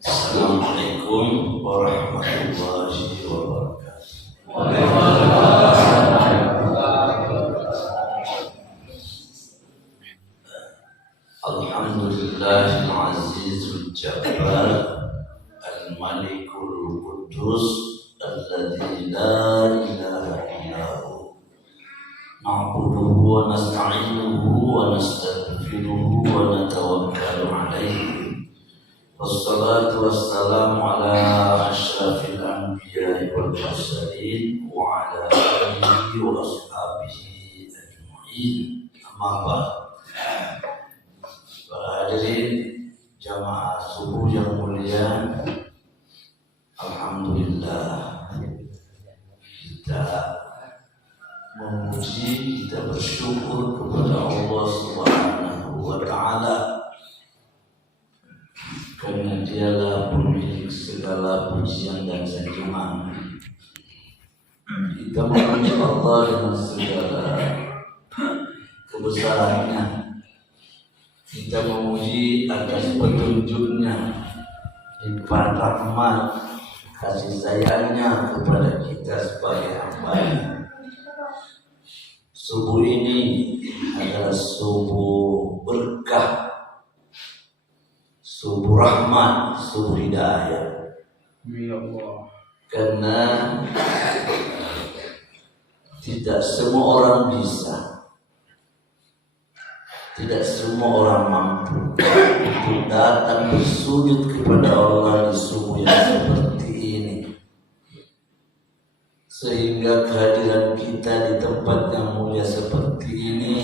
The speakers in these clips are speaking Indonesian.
Assalamualaikum warahmatullahi wabarakatuh. Alhamdulillahil azizul jabbar al-malikul quddus alladzi la ilaha illahu na'buduhu wa nasta'inuhu wa nastaghfiruhu wa natawakkalu alaihi. Wassalatu wassalamu ala asyrafil anbiya'i wal mursalin wa ala alihi wa ashabihi ajma'in. Amma ba'd. Para hadirin jamaah subuh yang mulia, alhamdulillah kita memuji, kita bersyukur kepada Allah Subhanahu wa taala karena Dialah pemilik segala pujian dan sanjungan. Kita memuji Allah dengan segala kebesarannya. Kita memuji atas petunjuknya, limpahan rahmat, kasih sayangnya kepada kita sebagai hamba-Nya. Subuh ini adalah subuh berkah, subuh rahmat, subuh hidayah. Ya Allah. Karena tidak semua orang bisa, tidak semua orang mampu untuk datang bersujud kepada Allah di subuh yang seperti ini. Sehingga kehadiran kita di tempat yang mulia seperti ini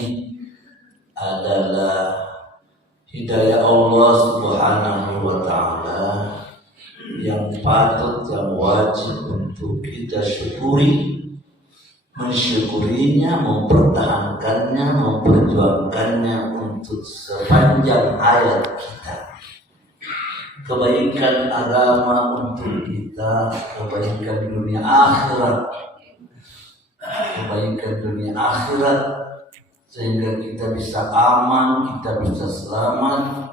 adalah hidayah Allah Subhanahu wa ta'ala yang patut, yang wajib untuk kita syukuri, mensyukurinya, mempertahankannya, memperjuangkannya untuk sepanjang hayat kita. Kebaikan agama untuk kita, kebaikan dunia akhirat, kebaikan dunia akhirat, sehingga kita bisa aman, kita bisa selamat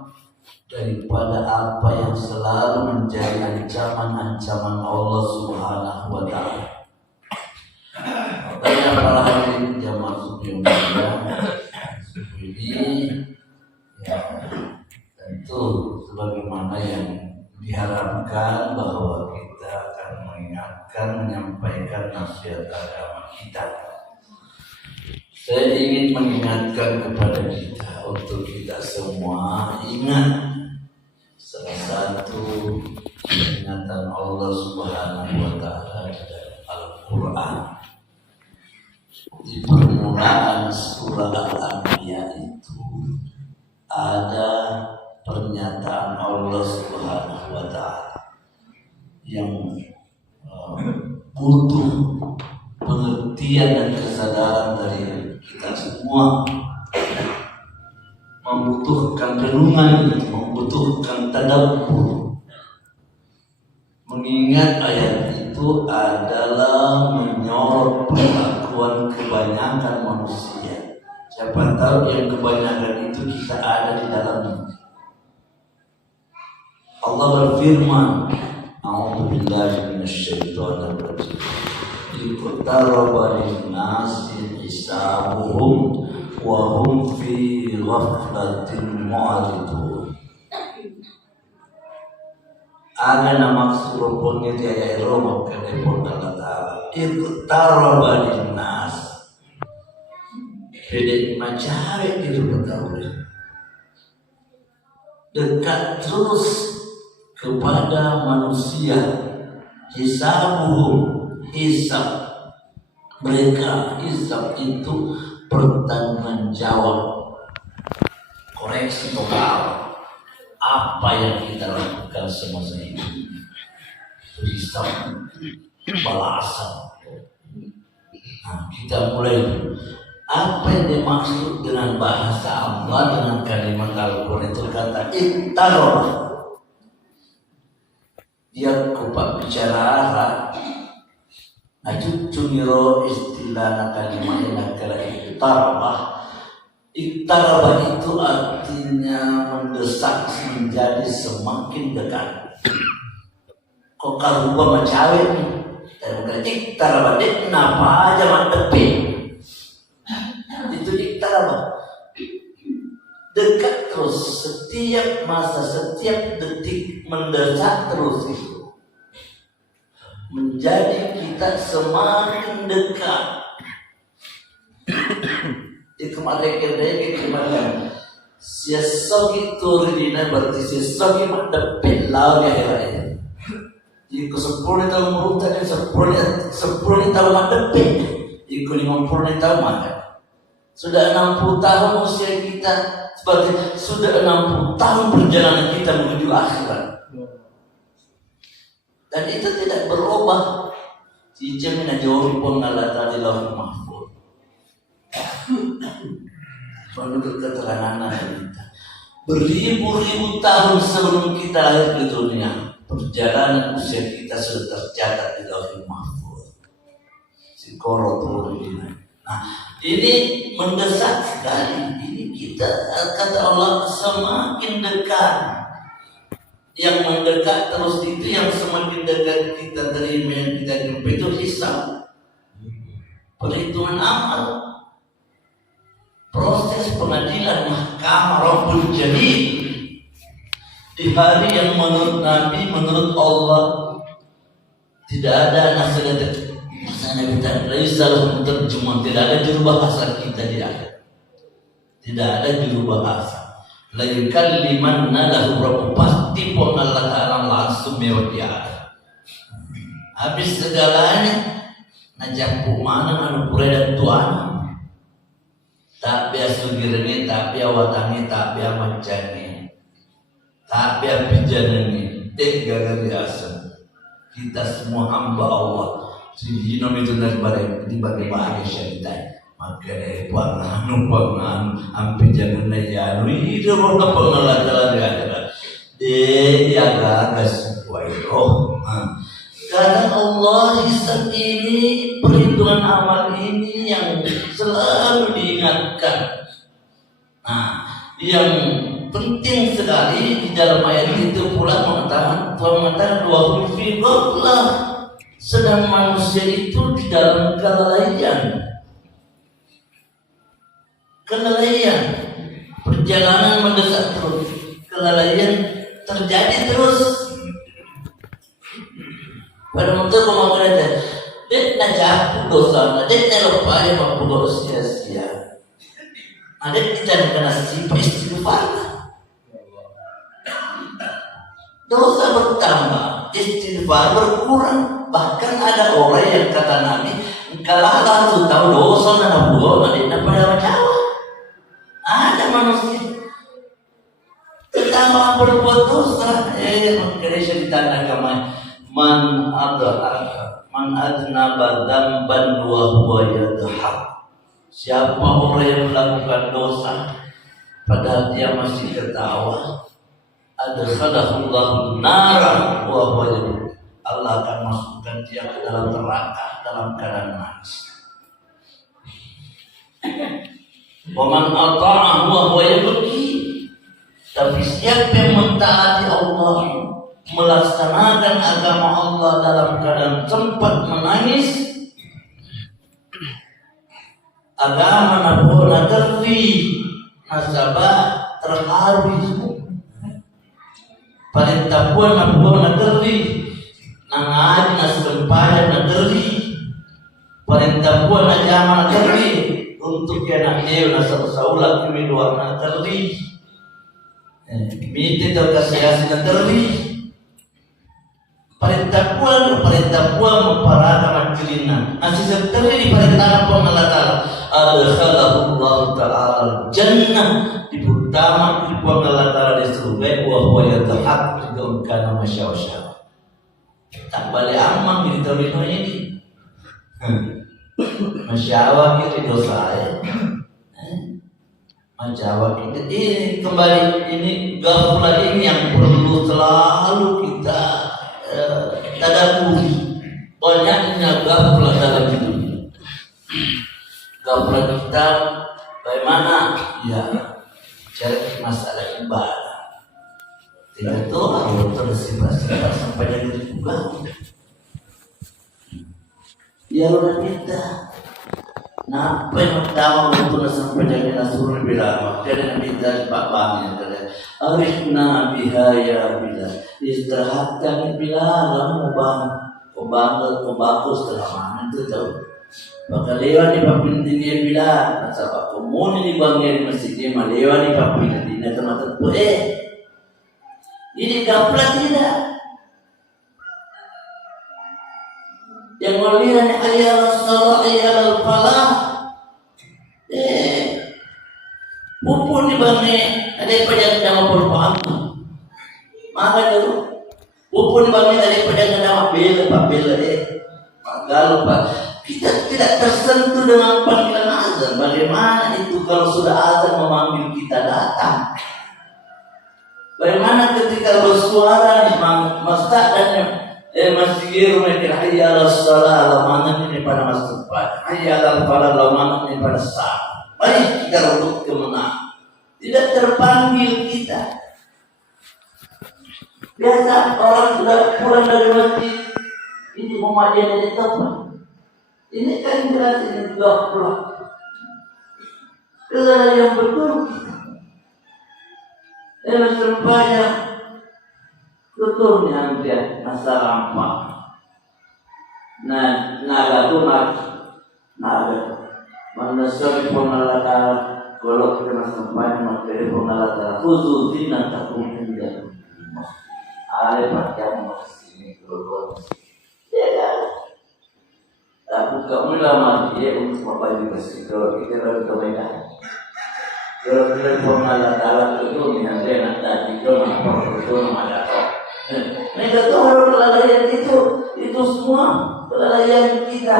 daripada apa yang selalu menjadi ancaman-ancaman Allah Subhanahu wa ta'ala. Makanya para hadirin jamaah subuh yang mulia, subuh ini ya tentu sebagaimana yang diharapkan bahwa kita akan mengingatkan, menyampaikan nasihat agama kita. Saya ingin mengingatkan kepada kita untuk kita semua ingat salah satu peringatan Allah Subhanahu wa ta'ala dalam Al-Quran. Di permulaan surah Al-Anbiya itu ada pernyataan Allah Subhanahu wa ta'ala yang butuh pengertian dan kesadaran dari kita semua, membutuhkan renungan, membutuhkan tadabbur. Mengingat ayat itu adalah menyorot perlakuan kebanyakan manusia. Siapa tahu yang kebanyakan itu kita ada di dalamnya. Allah berfirman, A'udzubillahi minasyaitonir rajim. Iqtaraba lin-nasi hisabuhum wa hum fi ghaflatin mu'ridun. Ada nama surupnya di ayat Roma kelepon Allah Ta'ala. Iqtaraba lin-nas. Beda macari itu betul. Dekat terus kepada manusia. Hisabuhum, hisab mereka, hisab itu pertanggungan jawab, koreksi total apa yang kita lakukan semasa hidup. Hisab balasan. Nah, kita mulai apa yang dimaksud dengan bahasa Allah, dengan kalimat Al-Quran itu kata iqtarab. Dia kupak bicara arah. Ajud cumiro istilah kalimat yang kira iqtarabah Iktaraba itu artinya mendesak, menjadi semakin dekat. Kok karuba macawe nih? Iktaraba dek napa aja mandepin. Itu iktaraba. Dekat terus, setiap masa, setiap detik mendesak terus itu. Menjadi kita semakin dekat. Kemarin kemarin siasagi turidina berarti siasagi mandepin lau ya herai. Iku 10 tahun meruta dan 10 tahun mandepin. Iku 50 tahun makan. Sudah 60 tahun usia kita, seperti sudah 60 tahun perjalanan kita menuju akhirat. Dan itu tidak berubah. Cicemina jauh pun ngalah tadi lauh mahfuz. Menurut keterangan kita, beribu-ribu tahun sebelum kita lahir di dunia, perjalanan usia kita sudah tercatat di lauh mahfuz. Si korot ini. Nah, ini mendesak sekali. Ini kita kata Allah semakin dekat. Yang mendekat terus itu yang semakin dekat kita terima, yang kita jumpa itu hisab, perhitungan amal, proses pengadilan mahkamah Rabbul Jalil di hari yang menurut Nabi, menurut Allah tidak ada nasihat. Nabi kita laisal terjemah, tidak ada juru bahasa kita di akhir. Tidak ada juru bahasa. La yukallimanna lahu rabbuh, pasti pun Allah Ta'ala langsung mewah dia. Habis segalanya najampu mana anu puredan tuan. Tak biasa sugirni, tak biasa watangi, tak biasa mancani, tak biasa pijanani. Tiga kali asal. Kita semua hamba Allah. Si hinom itu di bagai syaitan. Maka dari pangan, hampir jangan najar. Itu orang pengelah dia. Dia agak sesuai roh. Karena Allah hisab ini, perhitungan amal ini yang selalu diingatkan. Nah, yang penting sekali di dalam ayat itu pula mengatakan dua huruf ghaflah. Sedang manusia itu di dalam kelalaian. Perjalanan mendesak terus, kelalaian terjadi terus. Pada waktu kamu berada, dia najak dosa, dia lupa dia mampu dosa sia-sia. Ada kita kena sifat istighfar. Dosa bertambah, istighfar berkurang. Bahkan ada orang yang kata Nabi, kalau tu tahu dosa dan buah, nanti pada Jawa. Ada manusia kita berbuat dosa, makanya cerita agama man adnaba dzamban wa huwa yadhhak. Siapa orang yang melakukan dosa padahal dia masih ketawa, adkhalahullahu nara wa huwa yadhhak. Allah akan masukkan dia ke dalam neraka dalam keadaan nangis. Waman ata'ahu wa huwa yabki. Tapi siapa yang mentaati Allah, melaksanakan agama Allah dalam keadaan sempat menangis, agama nabona terli nasabah terharu itu. Perintah puan nabona terli nangaji nasempaya terli. Perintah puan najama terli. Untuk anak dia nasab saulah kami dua nak terli, miti atau kasih terli. Perintah puan memparada mancilina. Nasi terli di perintah puan Allah Taala. Adkhalahullah Taala jannah, di pertama di puan Allah Taala di surga. Wahwa yadhhak juga karena masya. Tak balik amang di terlino ini. Masyawa kiri dosa ya. Masyawa ini kembali ini ghaflah ini yang perlu selalu kita tadabburi. Banyaknya ghaflah dalam hidup. Ghaflah kita bagaimana? Ya dapat sampai dari juga. Ya udah kita. Napa yang tahu untuk sampai dari nasrul bilang, jadi kita Pak Bang yang arifna biha ya bila istirahatkan bila kamu bagus setelah mana itu tahu. Bakal lewat di papinti dia bila nasabak komun ini bangnya masjidnya malewat di papinti dia teman-teman ini gaplat tidak. Yang melihat ayat Rasulullah ayat al-falah pupun di bangnya ada yang nama perubahan maka dulu pupun di bangnya ada yang nama bela kalau Pak kita tidak tersentuh dengan panggilan azan. Bagaimana itu kalau sudah azan memanggil kita datang? Bagaimana ketika bersuara di masjid dan masjid mereka hayya ala salat lamangan ini pada masjid hayya ala falah lamangan ini pada sah. Baik kita untuk kemenang. Tidak terpanggil kita. Biasa orang sudah pulang dari masjid ini memadai di tempat. Ini kan jelas ini juga pulang. Kalau yang betul kita. Sempaya betulnya dia masa rampak. Nah, naga tu naga. Mana sorry pengalatan kalau kita sempaya materi pengalatan khusus nak takutkan dia. Ada macam sini keluar. Ya kan? Tapi kamu lama dia untuk apa juga sih kalau kita lalu kebaikan. Kalau kita pengalatan itu yang dia nak tadi itu ada. Mereka tahu harus kelalaian itu semua kelalaian kita.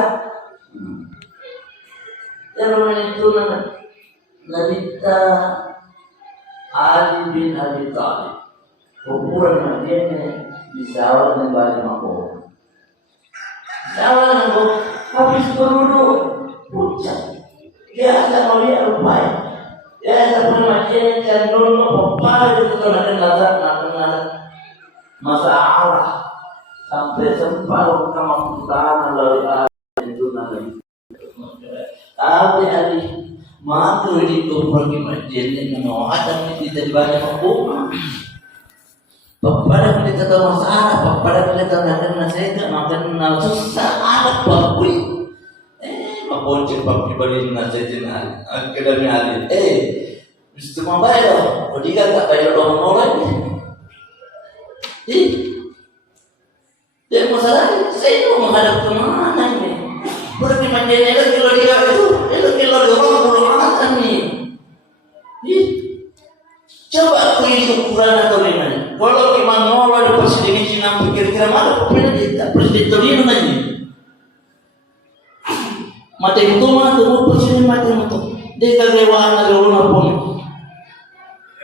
Yang itu Nabita Ali bin Abi Thalib. Ukuran Madinah disawal dengan balik mabuk. Disawal dengan habis berwudu pucat. Dia akan melihat rupanya. Dia akan Madinah cenderung apa itu kalau ada masalah sampai sempat kamu putaran lalu itu nanti. Tapi hari matu itu pergi masjid dengan ada kita dibaca hukum. Pada kita tahu masalah, pada kita tahu nak nasihat, makan susah ada bakui. Mabonceng bakui beri nasihat akademi alim. Mesti membayar. Kau dia tak bayar orang lagi. Jadi masalah saya itu menghadap kemana ini? Pergi mandinya itu kilo dia orang berumatan nih. Coba aku ini ukuran atau gimana? Kalau iman Allah ada presiden Cina pikir-kira mana pernah kita presiden Torino nanya. Mati itu mana tuh presiden mati itu. Dia kagak ada orang pun.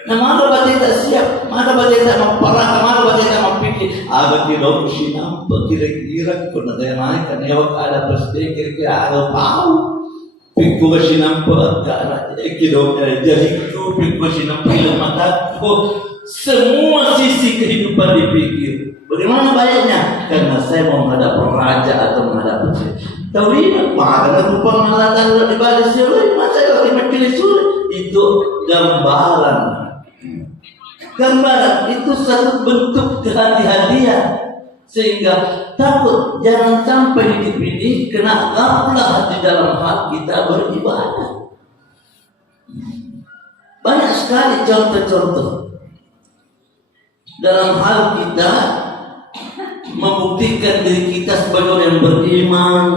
Nah, mana baca tak siap, mana baca tak memparah, mana baca tak mempikir. Agak tidak Cina kira-kira kena naik kan ya ada presiden kira-kira ada tahu. Pikir Cina perkara kira jadi itu pikir Cina film mata semua sisi kehidupan dipikir. Bagaimana baiknya? Karena saya mau menghadap raja atau menghadap presiden. Tahu ini pada rupa mengalahkan di balik sulit, masa lagi pilih sulit itu gambaran. Gambaran itu satu bentuk kehati-hatian sehingga takut jangan sampai hidup ini kena ghaflah di dalam hal kita beribadah. Banyak sekali contoh-contoh dalam hal kita membuktikan diri kita sebagai orang yang beriman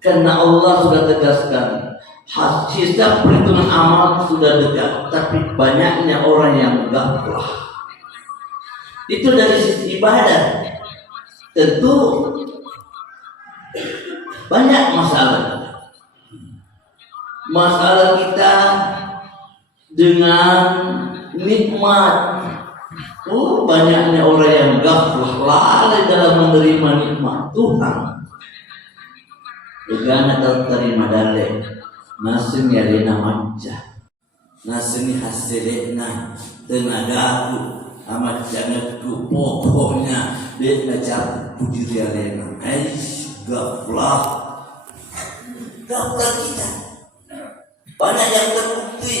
karena Allah sudah tegaskan sisa perhitungan amal sudah dekat, tapi banyaknya orang yang ghaflah. Itu dari sisi ibadah. Tentu banyak masalah. Masalah kita dengan nikmat. Banyaknya orang yang ghaflah, lalai dalam menerima nikmat Tuhan. Begana terima dalil. Nasim yalina majah. Nasim hasilina tenagaku. amat janganku pokoknya dia ngajak puji rialena. Gaflah kita. Banyak yang terbukti.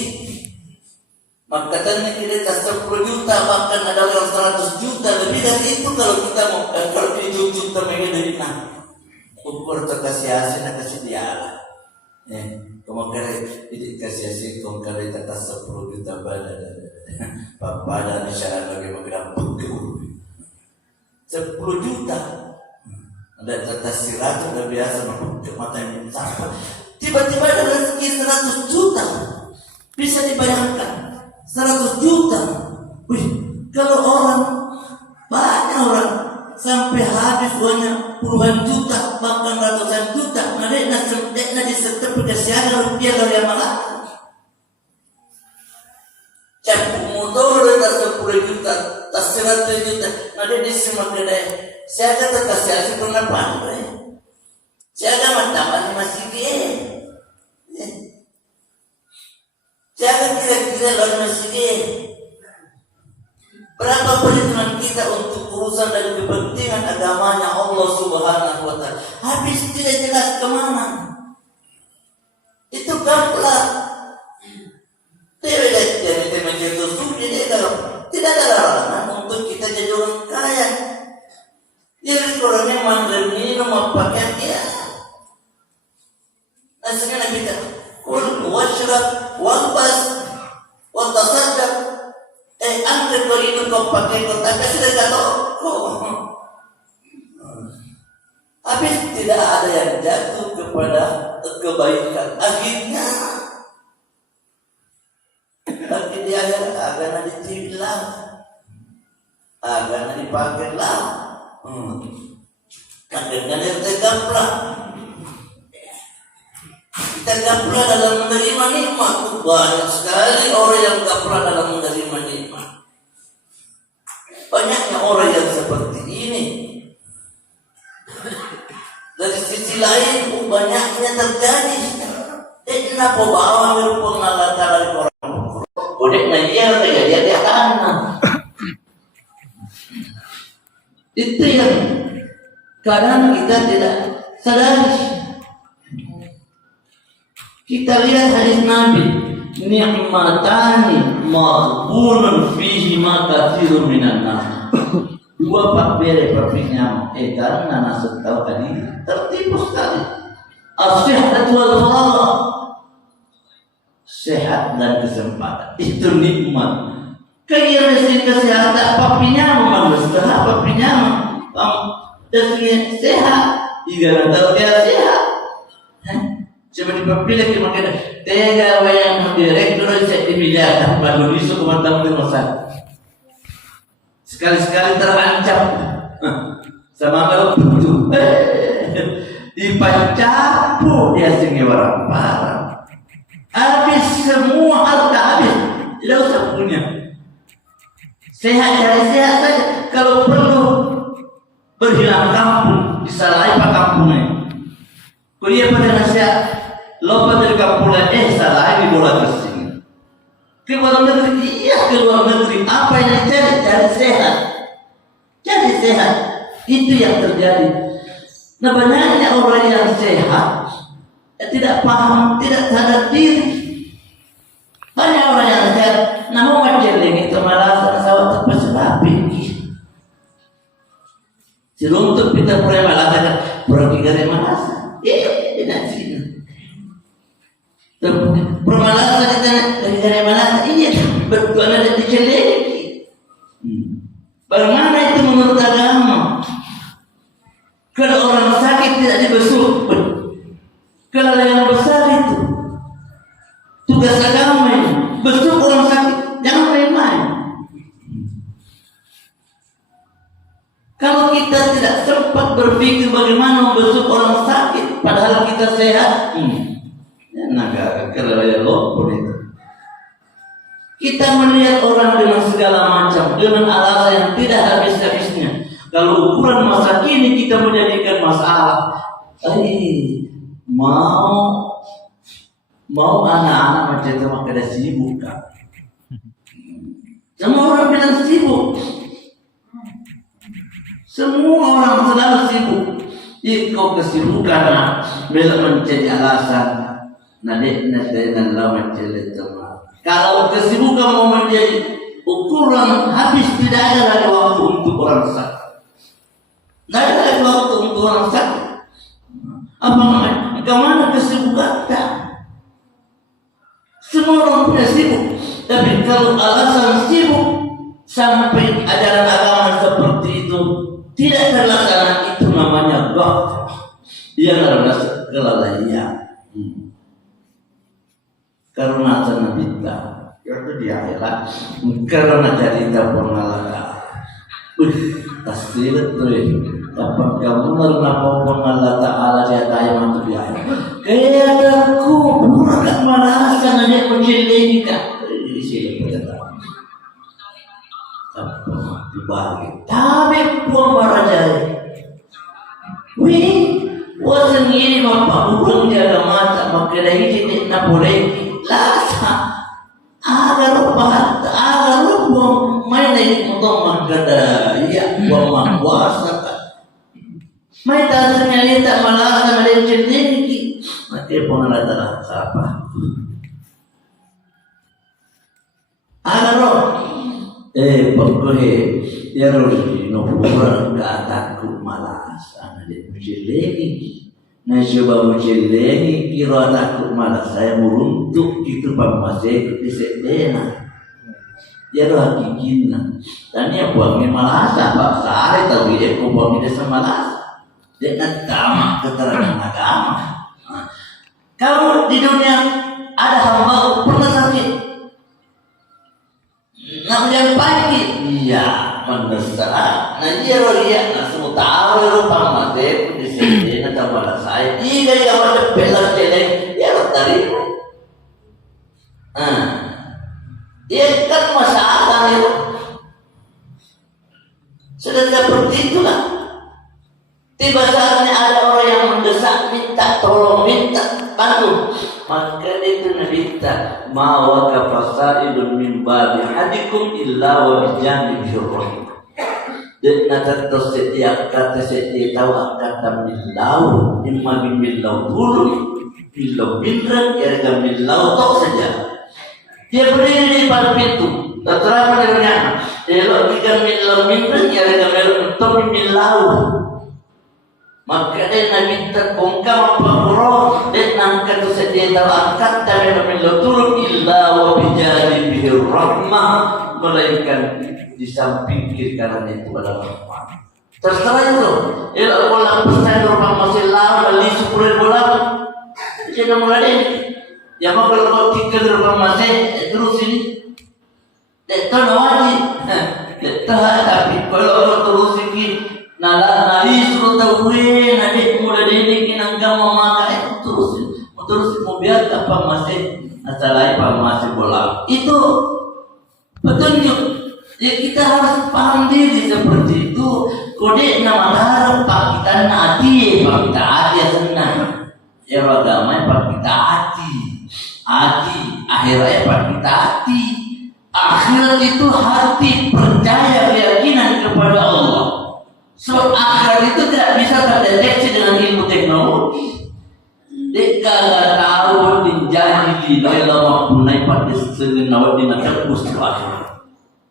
Maka katanya kita 10 juta, bahkan ada yang 100 juta, lebih dari itu kalau kita mau kalau 7 juta dari ukur terkasih hasilnya kasih dia. Kemarin itu kasih hasil kemarin kata 10 juta pada isyarat bagi makan 10 juta. Ada kata sirat udah biasa mengkutuk mata yang sampai tiba-tiba ada rezeki 100 juta. Bisa dibayangkan 100 juta. Wih, kalau banyak orang sampai habis uangnya puluhan juta bahkan ratusan juta, nah di setiap perkasian rupiah dari amalan campur motor tas 10 juta tas 100 juta, nah di semua kedai saya kata kasih hasil pernah pandai saya ada mataman masih dia saya akan kira-kira lalu masih dia. Berapa perhitungan kita untuk urusan dan kepentingan agamanya Allah Subhanahu wa Ta'ala habis tidak jelas kemana. Itu gaplah. Tidak menjatuh suci tidak ada larangan untuk kita jadi orang kaya. Jadi orang yang mandiri minum pakaian dia. Asalnya kita kul washrab walbas watasaddaq. Anda kalau itu kau pakai kotak sudah jatuh. Habis tidak ada yang jatuh kepada kebaikan. Akhirnya tapi dia agak ditilang, agak dipakai lah. Akhirnya dia tergaplah. Kita gaplah dalam menerima nikmat. Banyak sekali orang yang gaplah dalam menerima nikmat. Banyaknya orang yang seperti ini. Dari sisi lain banyaknya terjadi. Kenapa bawa berpengalat dari orang? Bodeknya dia tanah. Itu yang kadang kita tidak sadari. Kita lihat hadis Nabi, ni'matani maghbunun fihi ma katsirun minan nas. Dua pak bere perpinya karena nasab tahu tadi tertipu sekali. As-sihhat wal faragh. Sehat dan kesempatan itu nikmat. Kaya kesehatan papinya memang papinya sehat. Jika tahu dia sehat. Coba dipilih makanya tega yang direktur saya dipilihkan baru isu kemantan bermasalah. Sekali-sekali terancam sama kalau betul dipancapu dia singgih orang parah. Habis semua harta habis, tidak usah punya. Sehat dari sehat saja. Kalau perlu berhilang kampung, disalahi pak kampungnya. Kuliah pada nasihat. Lopat dari kampung salah ini bola tersing. Ke luar negeri, iya ke luar negeri. Apa yang cari sehat, cari sehat. Itu yang terjadi. Nah banyaknya orang yang sehat tidak paham, tidak sadar diri. Banyak orang yang sehat, namun majeling itu malah sawat terpeserapi. Seruntuk kita boleh malah pergi dari mana? Tidak sini. Permalasan dari mana ini berbuat ada diceleki. Bagaimana itu menurut agama? Kalau orang sakit tidak dibesuk, kalau yang besar itu tugas agama ini besuk orang sakit, jangan main-main. Kalau kita tidak sempat berpikir bagaimana membesuk orang sakit, padahal kita sehat, naga kelelaian lopor itu. Kita melihat orang dengan segala macam, dengan alasan yang tidak habis-habisnya. Kalau ukuran masa kini kita menjadikan masalah, mau anak-anak macam itu maka ada sibuk kan? Semua orang bilang sibuk. Semua orang selalu sibuk. Kau kesibukan bila menjadi alasan. Nadik dan lawan jelit sama. Kalau kesibukan mau menjadi ukuran, habis tidak ada lagi waktu untuk orang sakit. Tidak ada lagi waktu untuk orang sakit. Apa namanya? Kemana kesibukan? Tak. Semua orang punya sibuk. Tapi kalau alasan sibuk sampai ajaran agama seperti itu tidak terlaksana, itu namanya ghaflah. Dia adalah kelalaian. Karena sanabita, itu dia adalah karena cerita pengalaman. Tasdir tu, dapat kamu menerima pengalaman Allah dia tanya macam dia. Kayak aku bukan merasa ada menjadi kan? Di sini kita tahu. Apa dibalik? Tapi puang barajai. Wih, wasan ini bapak bukan jaga mata, maka dari ini nak boleh. Lasa agar buang main dari untuk magada ya buang mangkuasa main tasnya dia tak malah sama dia sendiri mati pun ada siapa agar pokoknya ya rosi no kurang kataku malas anak dia sendiri. Nah coba menjeleni kira takut malah saya meruntuk itu pak masih ikut di sedena. Dia tu hakikinya. Dan dia buangnya malas pak sehari tahu dia buangnya desa malas. Dia nak tamak keterangan agama. Kalau di dunia ada hamba pernah sakit, nak menjadi pagi, iya mendesak. Nah dia nak semua tahu rupa masih di sini. Kepada saya, jika yang ada belar jelek, ya terima. Dia kan masalah itu. Sudah seperti itulah. Tiba saatnya ada orang yang mendesak, minta tolong, minta bantu. Maka itu minta, ma kafasaidun min babi hadikum illa wa bijani birrahim. Dan nanti setiap kata setiap tahu kata milau, imma milau dulu, milau bintang, ya kan milau tahu saja. Dia berdiri di depan pintu, terang dengannya. Kalau jika milau bintang, ya kan milau. Maka dia nak minta bongkar apa roh, dia nak kata setiap tahu kata milau dulu, illa wa bijani birrahmah, melainkan di samping kiri kanan itu adalah rahmat. Terserah itu. Kalau bola persen orang masih lama beli 10 bola, jadi mulai ya mau kalau tiga orang masih terus ini, itu wajib. Tapi kalau terus ini nali suruh tahu nanti mulai ini kita enggak mau makan itu terus mau biar apa masih asalnya apa masih bola itu petunjuk. Ya kita harus paham diri seperti itu. Kode nama harap pak kita hati, pak kita hati ya senang. Ya agama pak kita hati, akhirat pak kita hati. Akhirat itu hati percaya keyakinan kepada Allah. So akhirat itu tidak bisa terdeteksi dengan ilmu teknologi. Jika nggak tahu menjadi di dalam punai pada segenawat di tembus ke akhirat.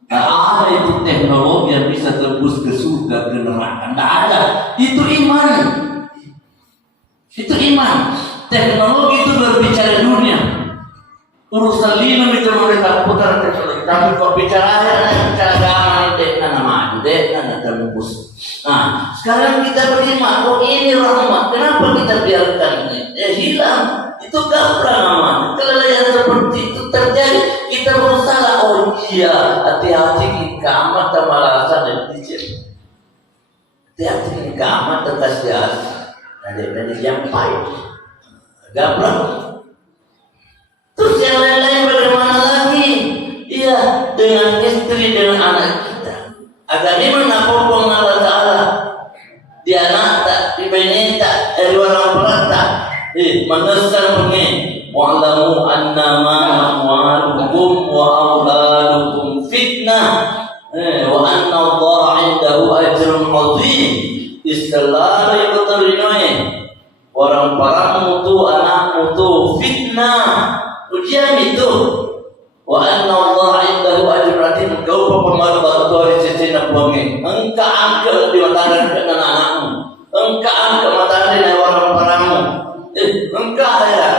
Ada itu teknologi yang bisa tembus ke surga, ke neraka. Tidak ada. Itu iman. Itu iman. Teknologi itu berbicara dunia. Urusan lima itu mereka putar teknologi. Tapi kalau bicara agama itu nama itu tembus. Nah, sekarang kita beriman. Oh ini rahmat. Kenapa kita biarkan ini? Hilang. Itu gaplah namanya. Kelalaian seperti itu terjadi. Kita berusaha. Oh iya, hati-hati kita amat malasan dan dicil. Hati-hati kita amat terkasih asa. Dari yang baik. Gaplah. Terus yang lain-lain bagaimana lagi? Iya, dengan istri, dengan anak kita. Agar ini menapung Allah Ta'ala. Di anak tak, di bini tak, dari orang perata. Menesan pengen. Wa'lamu annama amwalukum wa auladukum fitnah. fitnah. Wa anna Allah 'indahu ajrun 'azim. Istilah yang terinoe. Orang parang mutu anak mutu fitnah. Ujian itu. Wa anna Allah 'indahu ajrun 'azim. Kau pemalu batu hari cecina buangi. Engka angka di mataran dengan anakmu. Engka angka mataran dengan orang parangmu. Engka akhirat.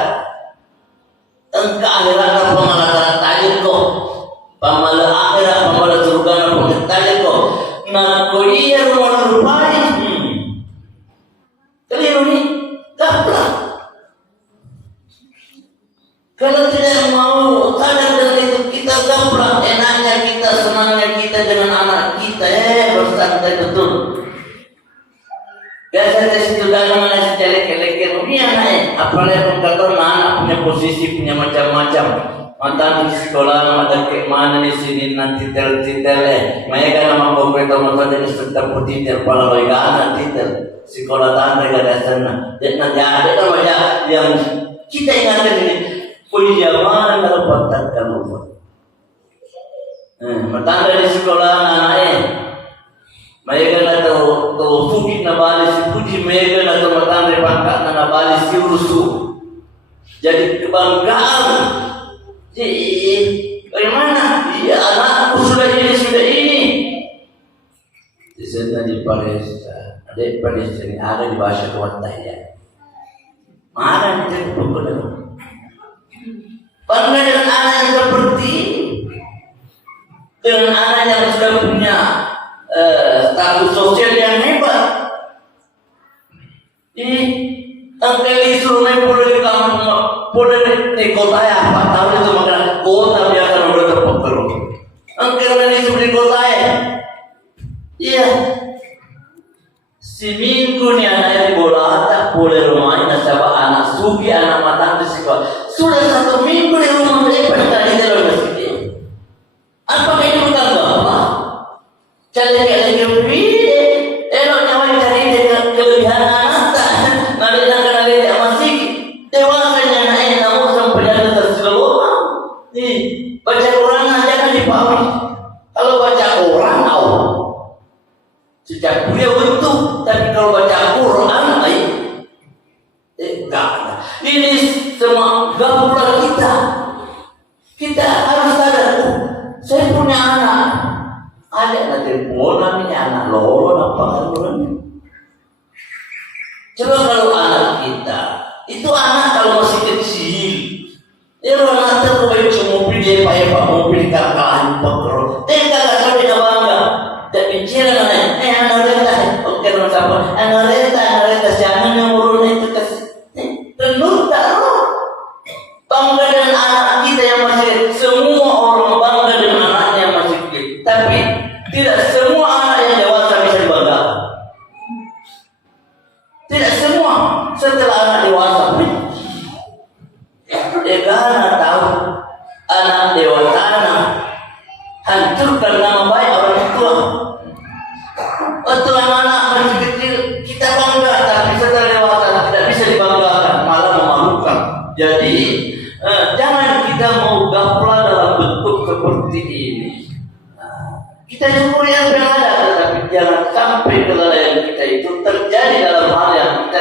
Engka akhirat apa malah tajik kau. Pamala akhirat pamala surga apa tajik kau. Nah kau iya rumah rupai. Keliru ni gaplak. Kalau tidak mau sadar dengan itu kita gaplak. Enaknya kita, senangnya kita dengan anak kita. Bersantai betul. Biasa dari situ dalam mana sejelek-jelek ini anak. Apalagi pengkatakan anak punya posisi, punya macam-macam. Mantan di sekolah, ada ke mana di sini nanti titel. Mereka nama komputer mantan jadi tetap titel, pala loigan titel. Sekolah tanda ada sana. Dan nanti ada banyak yang kita ingatkan ini. Pujian dalam patah kamu. Mantan di sekolah anaknya. Mereka nak tahu sukit na balik si puji mereka nak tahu mantan di pangkat na balik si urusu. Jadi kebanggaan. Bagaimana? Iya anakku sudah ini. Di sana di Palestina, ada di Palestina ada di bahasa kota ya. Mana itu bukan? Bangga dengan anak yang seperti dengan anak yang sudah punya status sosial yang hebat. Angkel disuruh main boleh di kampung, boleh di kota ya, apa tahu itu makanan kota biasa udah terpengaruh. Angkel disuruh di kota ya, iya. Si minggu ni anak yang bola tak boleh rumah ini sebab anak sugi anak matang di sekolah. Sudah 1 minggu di rumah mereka tadi dalam masjid. Apa ini bukan apa? Cari lagi eloknya orang cari kelebihan anak tak. Nanti nak lihat masih dewasanya anak namun sampai ada terseluruh. Baca Quran jangan dipahami. Kalau baca Quran tahu. Sejak dia bentuk, tapi kalau baca Quran enggak ada. Ini semua gambar kita. Kita harus sadar, saya punya anak. Ada nanti namanya anak lolo apa kan? Coba kalau anak kita, itu anak kalau masih kecil, dia anak terbaik mobil dia pakai mobil kakak pekro. Dia kakak sampai bangga. Dan bicara mana? Anak reta, oke orang siapa? Anak reta, jangan yang urun itu kasih. Tentu tak bangga dengan anak kita yang masih. Semua orang bangga dengan anaknya yang masih kecil. Tapi tidak semua anak yang dewasa bisa dibanggakan. Tidak semua setelah anak dewasa. Dia tahu anak dewasa hancurkan nama baik orang tua. Waktu anak-anak masih kecil kita bangga, tapi setelah dewasa tidak bisa dibanggakan, malah memalukan. Jadi jangan kita mau gaplah dalam bentuk seperti ini. Kita syukuri yang ada, tetapi jangan sampai kelalaian kita itu terjadi dalam hal yang kita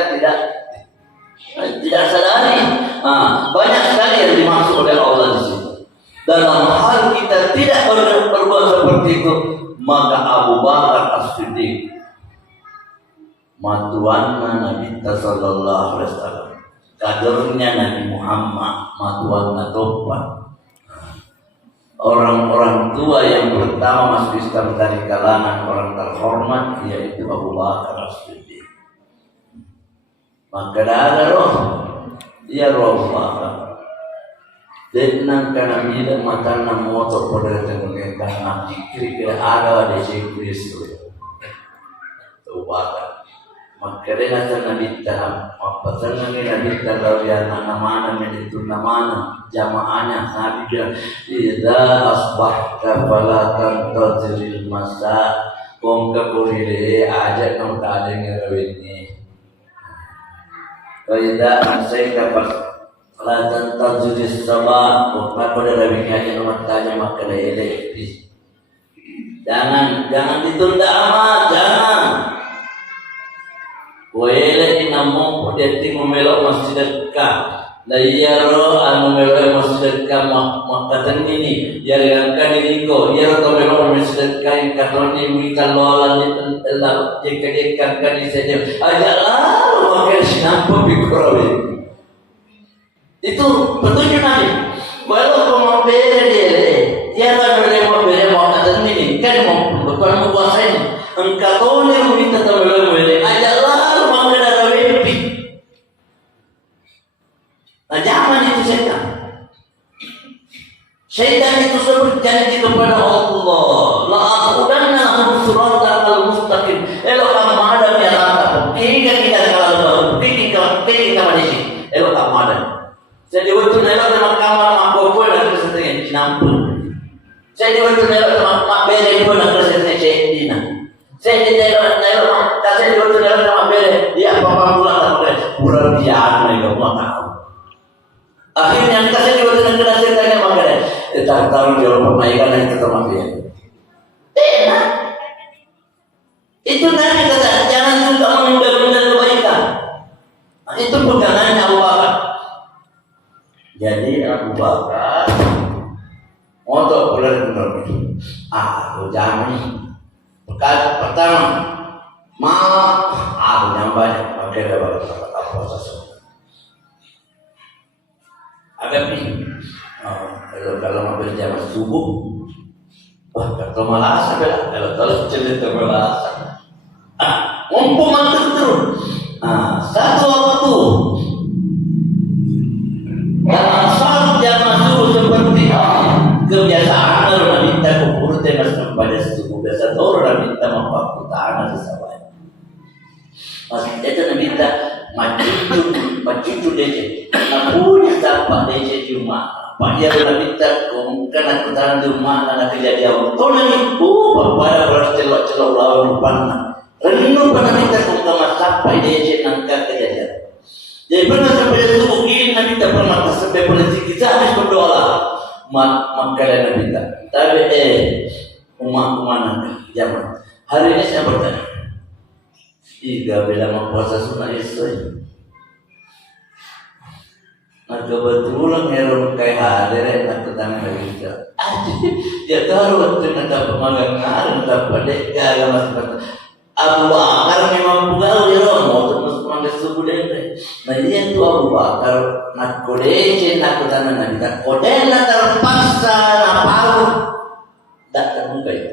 tidak sadari. Banyak sekali yang dimaksud oleh Allah di situ. Dalam hal kita tidak berbuat seperti itu, maka Abu Bakar As-Siddiq matuanna Nabi sallallahu alaihi wasallam, kadernya Nabi Muhammad, matuanna topan. Orang-orang tua yang pertama masuk Islam dari kalangan orang terhormat yaitu Abu Bakar As-Siddiq. Maka ada roh, dia roh Bakar. Dengan karena bila mata nak motor pada tengah nak kiri ada di sini Kristus. Ubah. Maka dia nak ditaham. Apa senang dia ditaham dia nak mana itu namanya jamaahnya Nabi dia. Ida asbahta fala tantaziril masa. Kong kaburile aja kong tak ada ngerawini. Ida ansai dapat Latan tajudis sama, maka pada lebihnya yang matanya maka daya lebih. Jangan ditunda amat, jangan. Wele inamo podeti memelo masjid dekat. Layaro anu melo masjid dekat makatan ini. Ya kan ini ko, ya to melo masjid dekat katoni mita lola ni telah jeka kan di sini. Ajalah makan sinampo bikrowi. Itu petunjuk Nabi. Walau kau bere dia kan bere mau kata ini kan mau menguasai. Engkau tahu ni kita tahu bere. Ajalah makan darah bepi. Jangan itu setan. Setan itu berjanji kepada Allah. La aqudanna siratal mustaqim. Elok kamu ada di atas. Kita kalau kita masih. Elok kamu ada. Jadi waktu nelo sama kamar mak bobo nak kesetengah nampun. Jadi waktu nelo sama mak bere pun nak kesetengah cedina. Jadi nelo mak kasih waktu nelo sama bere dia apa pulang tak boleh pura biar mereka mau tahu. Akhirnya kasih waktu nelo kesetengah mak bere. Tak tahu jauh perbaikan yang ketemu dia. Enak. Itu nanti kata jangan suka menunda-nunda kebaikan. Itu pegangannya Abu Bakar. Jadi Abu Bakar untuk benar-benar aku jamin pertama mau aku yang banyak pakai dapat apa saja agak ini kalau mau berjam subuh wah kalau malas kalau terus cerita malas mumpung mantul terus satu waktu dalam saat jamaah subuh seperti kebiasaan orang minta kubur temas pada subuh biasa orang minta mempak tanah sesawan. Masih itu minta majuju dece, punya siapa dece cuma. Pak dia orang minta kan aku tanah rumah anak kejadian. Kau nanti pada orang celok lawan depan. Renung pada minta kau sama siapa dece nangka kejadian. Jadi pernah sampai subuh ini Nabi tak pernah sampai politik kita habis berdoa makanan Nabi tak. Tapi umat mana zaman hari ini saya bertanya. Jika bila mau puasa sunnah istri, maka kebetulan herum kayak hadir nak ketemu lagi kita. Dia tahu waktu nak pemagang nak dapat dekah mas. Abu Bakar memang bukan orang terus manggil subuh deh. Nah dia tu Abu Bakar nak kodece nak kutana Nabi tak kode nak terpaksa nak paru tak terbuka itu.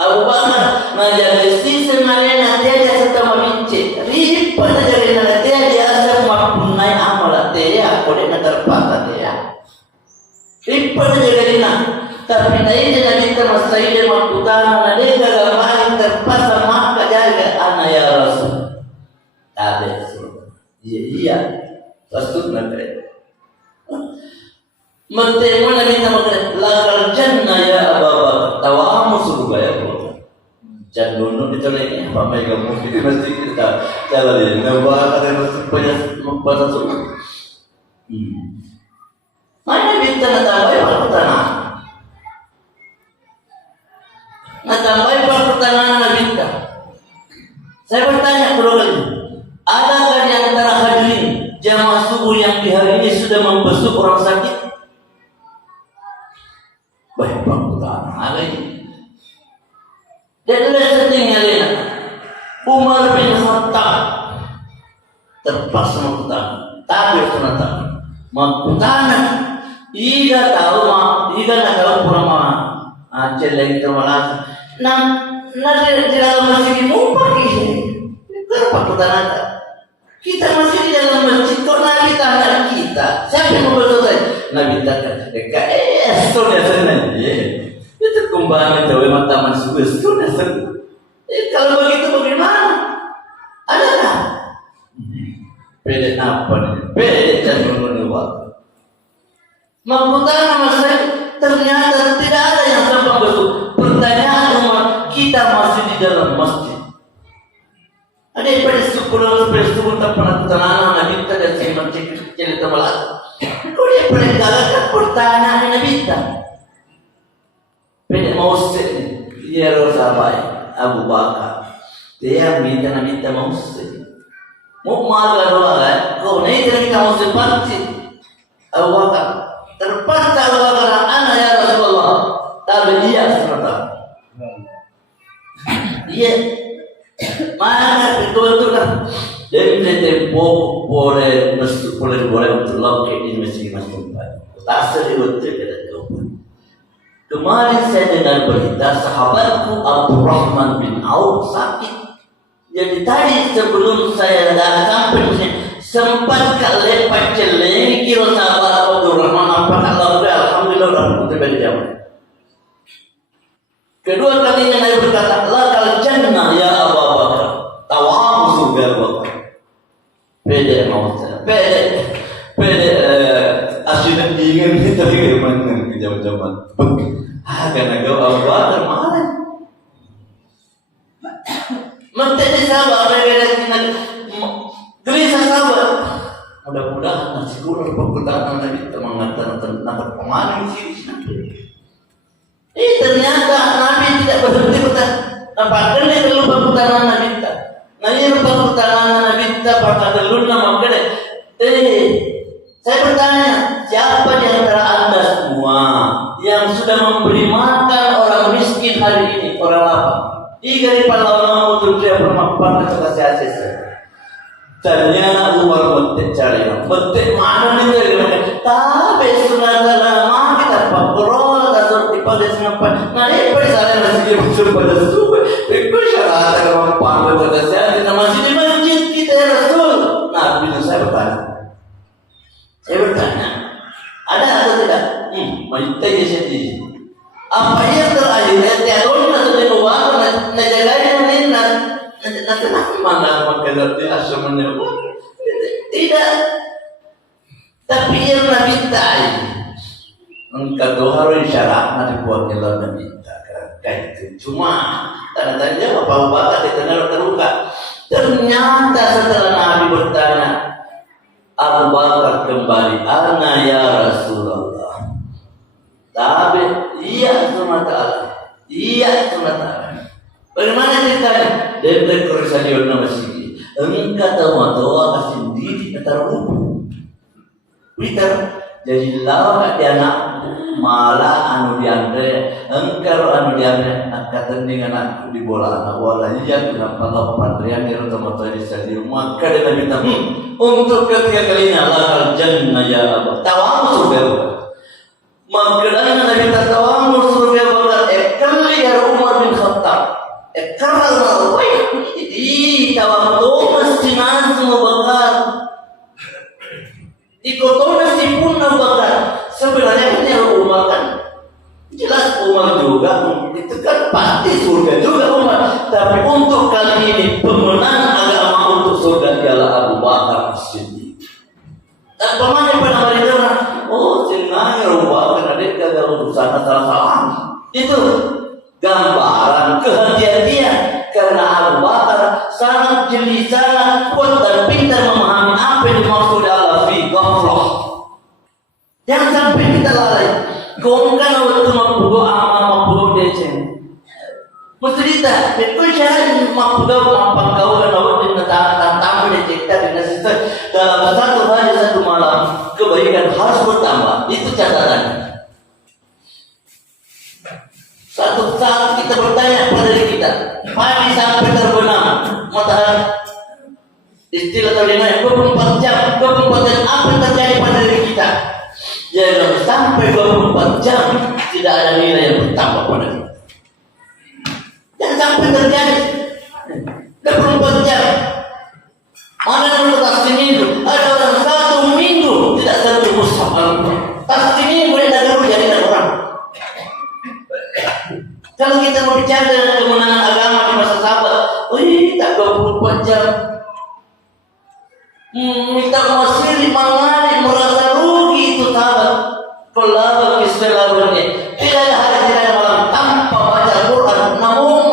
Abu Bakar menjadi sisi mana dia serta meminci. Ribu jadi nak dia asal mampunai amal dia kode nak terpaksa dia. Ribu jadi nak. Tapi tadi jadi kita masih dia mampukan dia kagak terpaksa maka jaga anak ya Rasul. Ada surga. Iya. Rasul nanti. Menteri mana kita makan lakal jannah ya Abu Bakar. Tawamu surga ya Abu Bakar. Jangan itu lagi apa mereka mungkin mesti kita jalan ini. Nampak ada mesti banyak membaca surga. Mana kita nak tahu ya tanah. Nah, sampai pertanyaan Nabi kita. Saya bertanya kembali, adakah di antara hadirin jamaah subuh yang di hari ini sudah membesuk orang sakit? Baik, pertanyaan ada ini. Dan ada setingnya lain. Umar bin Khattab terpaksa mengutang, tapi ternyata mengutang. Jika nak tahu kurang Aceh lagi termalas. Di dalam masjid mumpah ini. Kenapa kita nada? Kita masih di dalam masjid. Kok Nabi tanya kita? Siapa yang membantu saya? Nabi tanya. Sudah senang. Itu kembali jauh mata masuk. Sudah senang. Kalau begitu bagaimana? Ada tak? Pede apa nih? Pede jangan menolak. Mengutang masa ternyata tidak ada yang sempat besok. Pertanyaan rumah kita masih di dalam masjid. Ada yang pada sepuluh tak pernah ketenangan Nabi kita dan saya cerita malas. Kau dia pada galakkan pertanyaan Nabi kita. Pada mau Dia sahabat Abu Bakar. Dia minta muslim. Mau malah doang, kau ni kita muslim pasti. Abu Bakar terpaksa Abu Bakar anak ya Rasulullah. Tapi dia serta. Dia mana betul lah. Jadi kita boleh untuk lakukan ini masing-masing. Tak serius kita coba. Kemarin saya dengar berita sahabatku Abdurrahman bin Auf sakit. Jadi tadi sebelum saya datang sempat lepas celeng kira sahabat Abdurrahman apa kalau alhamdulillah dapat terbaik jawab. Kedua kalinya saya berkata, lakal jannah ya Abu Bakar, tawamu surga Abu Bakar. Pede mau saya, pede asyik ingin kita bagaimana zaman-zaman. Karena kau Abu Bakar mana? Menteri sahabat mereka gelisah sahabat. Mudah-mudahan nasi goreng perbuatan Nabi kita mengatakan tentang pemahaman sini. Ternyata Nabi tidak berhenti bertanya. Apakah dia perlu perbuatan Nabi kita? Nanya perbuatan Nabi kita apakah perlu nama kita? Saya bertanya, siapa di antara anda semua yang sudah memberi makan orang miskin hari ini, orang lapar? Tiga di pahlawan untuk dia bermakna kasih saya. Ternyata Umar betik cari, betik mana ni cari? Tapi sebenarnya lama kita pakrol atau tiba di sini. Nanti pada saya masih masuk pada subuh. Ikut syarat kalau panggil pada saya kita masih di masjid kita ya Rasul. Nah, bila saya bertanya, ada atau tidak? Tanya sendiri. Apa yang terakhir? Tiada atau di luar, negara yang nanti mana makan di asrama tidak. Tapi yang Nabi tahu, engkau harus syarat nanti buat kalau Nabi kayak itu. Cuma tanda-tanda apa Bakar terluka. Ternyata setelah Nabi bertanya, Abu Bakar kembali, ana ya Rasulullah. Tapi iya semata. Bagaimana ceritanya? Dia berkata di nama sini. Engkau tahu kasih diri antara rupu. Peter jadi lawan dia anak malah anu diambil. Engkau anu diambil angkatan dengan aku di bola anak wala iya kenapa lawan dia ni otomatis di stadium. Maka dia minta untuk ketiga kalinya lakal jannah ya Abu. Tawamu surga. Maka dia minta tawamu surga Bakar. Kali ya Umar bin Khattab. Karena di tawamu mesti semua Bakar. Di kota si pun Bakar. Sebenarnya ini Umar kan jelas Umar juga itu kan pasti surga juga Umar. Tapi untuk kali ini pemenang agama untuk surga ialah Abu Bakar As-Siddiq. Dan pemain pada hari itu senang Abu Bakar ada kagak urusan salah. Itu gambaran kehati-hatian karena Abu Bakar sangat jeli, sangat kuat dan pintar memahami apa yang dimaksud Allah fi ghaflah. Jangan sampai kita lalai. Kau kan waktu mampu decen. Mesti kita, betul syarat mampu kau kan waktu tamu decekta dengan sistem dalam satu hari satu malam kebaikan harus bertambah. Itu catatan. Satu saat kita bertanya pada diri kita, pagi sampai terbenam matahari. Istilah terdengar 24 jam apa yang terjadi pada diri kita? Jangan sampai 24 jam tidak ada nilai yang bertambah pada kita. Jangan sampai terjadi 24 jam. Mana yang tas minggu? Ada orang 1 minggu tidak sentuh mushaf Al-Quran. Tas minggu dia dah gerus jadi orang. Kalau kita mau bicara dengan kemenangan agama di masa sahabat, tak 24 jam. Minta masih mengani merasa rugi itu sahabat. Kalau kisah-kisahnya tidak ada hari tidak ada malam tanpa baca Quran. Namun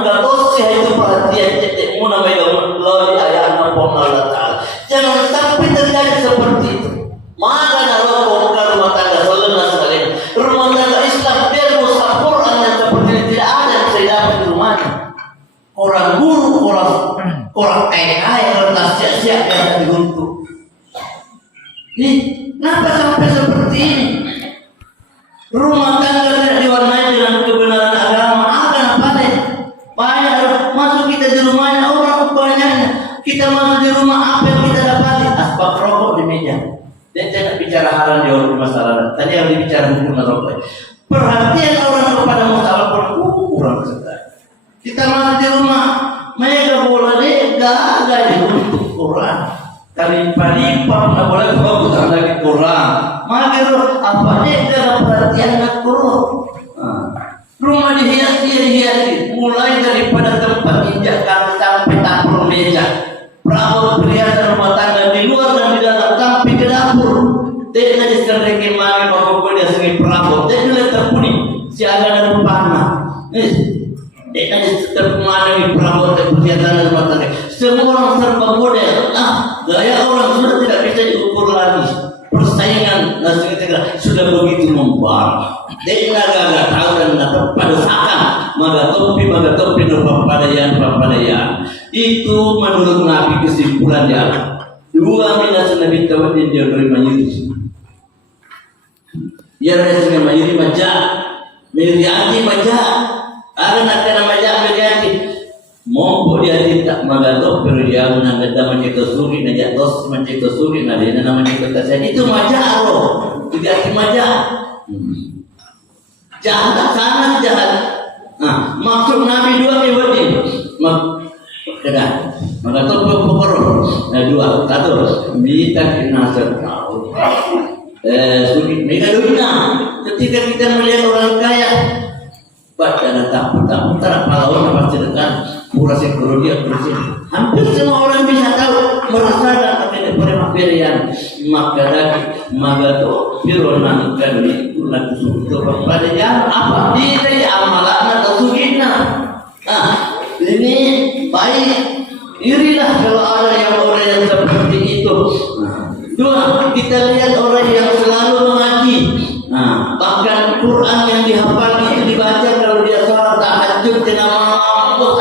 enggak tosih itu perhatian cetek muna megang lawan ayat Allah Taala. Jangan sampai terjadi seperti itu. Maka Allah bongkar rumah tangga sallallahu alaihi wasallam. Rumah tangga Islam biar mushaf Quran yang seperti ini tidak ada orang kaya kertas siap-siap yang diuntuk. Kenapa sampai seperti ini? Rumah tangga tidak diwarnai dengan kebenaran agama. Akan apa deh? Banyak masuk kita di rumahnya orang banyaknya. Kita masuk di rumah apa yang kita dapati? Asbak rokok di meja. Dia tidak bicara haram di masalah. Tadi yang dibicara hukum rokok. Perhatian orang kepada masalah kurang sekali. Kita masuk di rumah, mereka boleh gagah di untuk Quran. Kali-kali nggak boleh bukan lagi Quran. Maka apa dia perhatian nak Quran. Rumah dihiasi, mulai daripada tempat injak kaki sampai dapur meja, perabot perhiasan rumah tangga di luar dan di dalam sampai ke dapur. Dia nanti sekarang kemana bapak dia segi perabot, dia dulu terpuning siaga dan panah. Dia nanti terkemana di perabot dan perhiasan rumah tangga. Semua orang serba model. Gaya orang sudah tidak bisa diukur lagi. Persaingan sudah begitu membara. Dia nggak tahu dan nggak pada saat maka topi papadaian. Itu menurut Nabi kesimpulan dia. Dua minas Nabi tahu dia beri mayuri. Ya resmi mayuri maja, merianti maja. Ada nak kena maja merianti. Mompo dia tidak magatok periang nangga namanya kesuri najak dos macam kesuri nade namanya ketasan itu maja lo tidak maja jahat sangat jahat. Maksud Nabi dua mewadi dengan magatok pokoro dua satu minta kinasar tahu suri mega dunia ketika kita melihat orang kaya pada takut pahlawan pasti dekat kurasi dia bersih. Hampir semua orang bisa tahu merasakan pakai perempuan maka lagi magato pironan kali ulah suatu pada yang apa dia amalan atau sugina. Ini baik irilah kalau ada orang yang seperti itu. Dua, kita lihat orang yang selalu mengaji. Bahkan Quran yang dihafal itu dibaca kalau dia sholat tahajud dengan mampu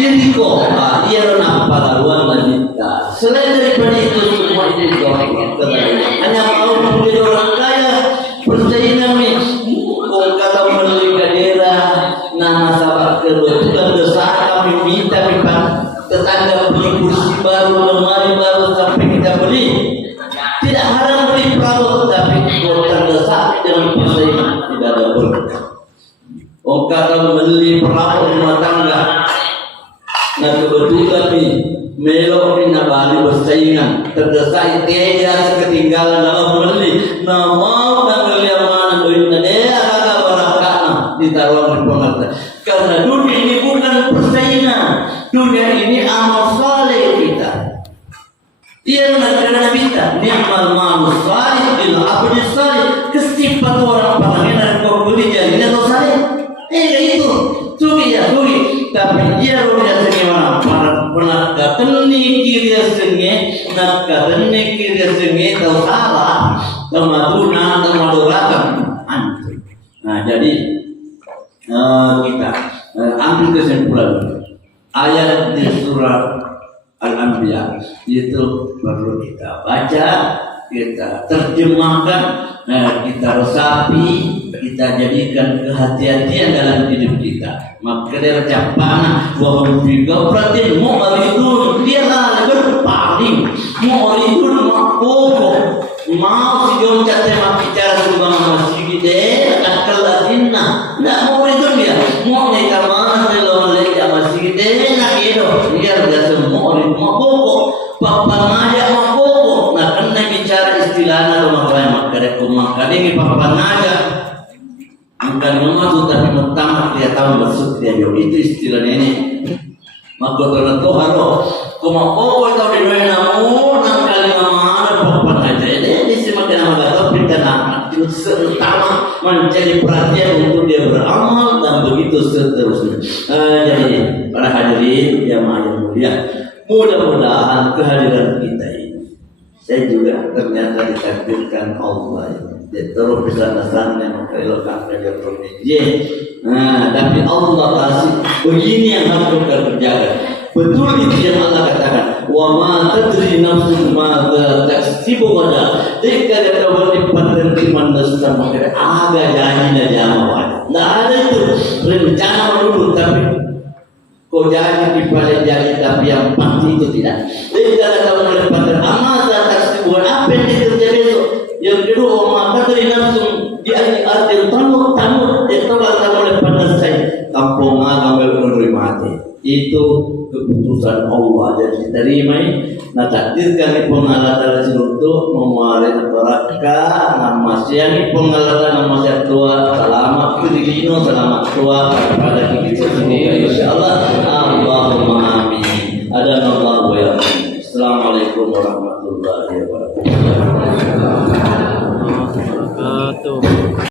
ini kok dia nampak lawan wanita. Selain daripada itu semua itu hanya mau menjadi orang kaya persaingan ni kata melalui daerah nama sahabat kedua dan besar kami minta tetangga beli kursi baru lemari baru sampai kita beli. Tidak haram beli perabot tapi orang desak dengan persaingan tidak ada berkah. Orang kata beli perabot rumah tangga. Nah kebetulan ni melok ni nak balik bersaingan terdesak tiada ketinggalan dalam beli. Nah mau nak beli mana duit dia agak berakana ditaruh di pengertian. Karena dunia ini bukan persaingan. Dunia ini amal saleh kita. Dia mengatakan kita ni'mal ma'al salih bil abdi salih. Kesifat orang pandangan kau beli jadi atau saleh. Itu sugi ya sugi. Tapi dia udah segimana pernah kateni kiri sengi nak kateni kiri sengi tahu salah tamaduna tamadurakan. Nah jadi kita ambil kesimpulan ayat di surah Al-Anbiya itu perlu kita baca, kita terjemahkan, kita resapi, kita jadikan kehati-hatian dalam hidup kita. Maka dia capana bahwa juga berarti mu'ridun dia lah berpaling mu'ridun makoko mau si jom cate bicara subang masih gede akal adinna ndak mu'ridun dia mau ni kama belum lagi masih gede nak itu dia biasa mu'rid makoko papa ngajak makoko nak kena bicara istilahnya rumah baik maka dia papa ngajak bukan mematuh tapi mentamak dia tahu maksud dia itu istilah ini. Maka kalau tu halo, kuma pokok tahu di mana namun nak kali mana pokok aja ini semakin lama tahu pindah nak terutama mencari perhatian untuk dia beramal dan begitu seterusnya. Jadi para hadirin jamaah yang mulia, mudah-mudahan kehadiran kita ini saya juga ternyata ditakdirkan Allah. terus bisa nasannya kalau kakak dia nah, tapi Allah kasih begini yang harus kita kerjakan. Betul itu yang Allah katakan, wa ma tadri nafsun madza taksibu ghadan. Jika ada berlipat dan dimana sama kira aga janji dan jamaah. Tidak ada itu rencana dulu, tapi kau janji di balik janji, tapi yang pasti itu tidak. Jika ada berlipat dan amal taksibu ghadan, apa yang terjadi besok? Yang kedua, wa ma tadri nafsun di arti tanur itu kata berlipat dan saya kampung ngambil menerima mati. Itu keputusan Allah dan diterima. Nah takdirkan di pengalatan untuk memuarin berkah nama siang pengalatan nama siang tua selamat kudino selamat tua pada kita sendiri insyaallah. Allahumma amin. Ada Allah wa ya. Assalamualaikum warahmatullahi wabarakatuh.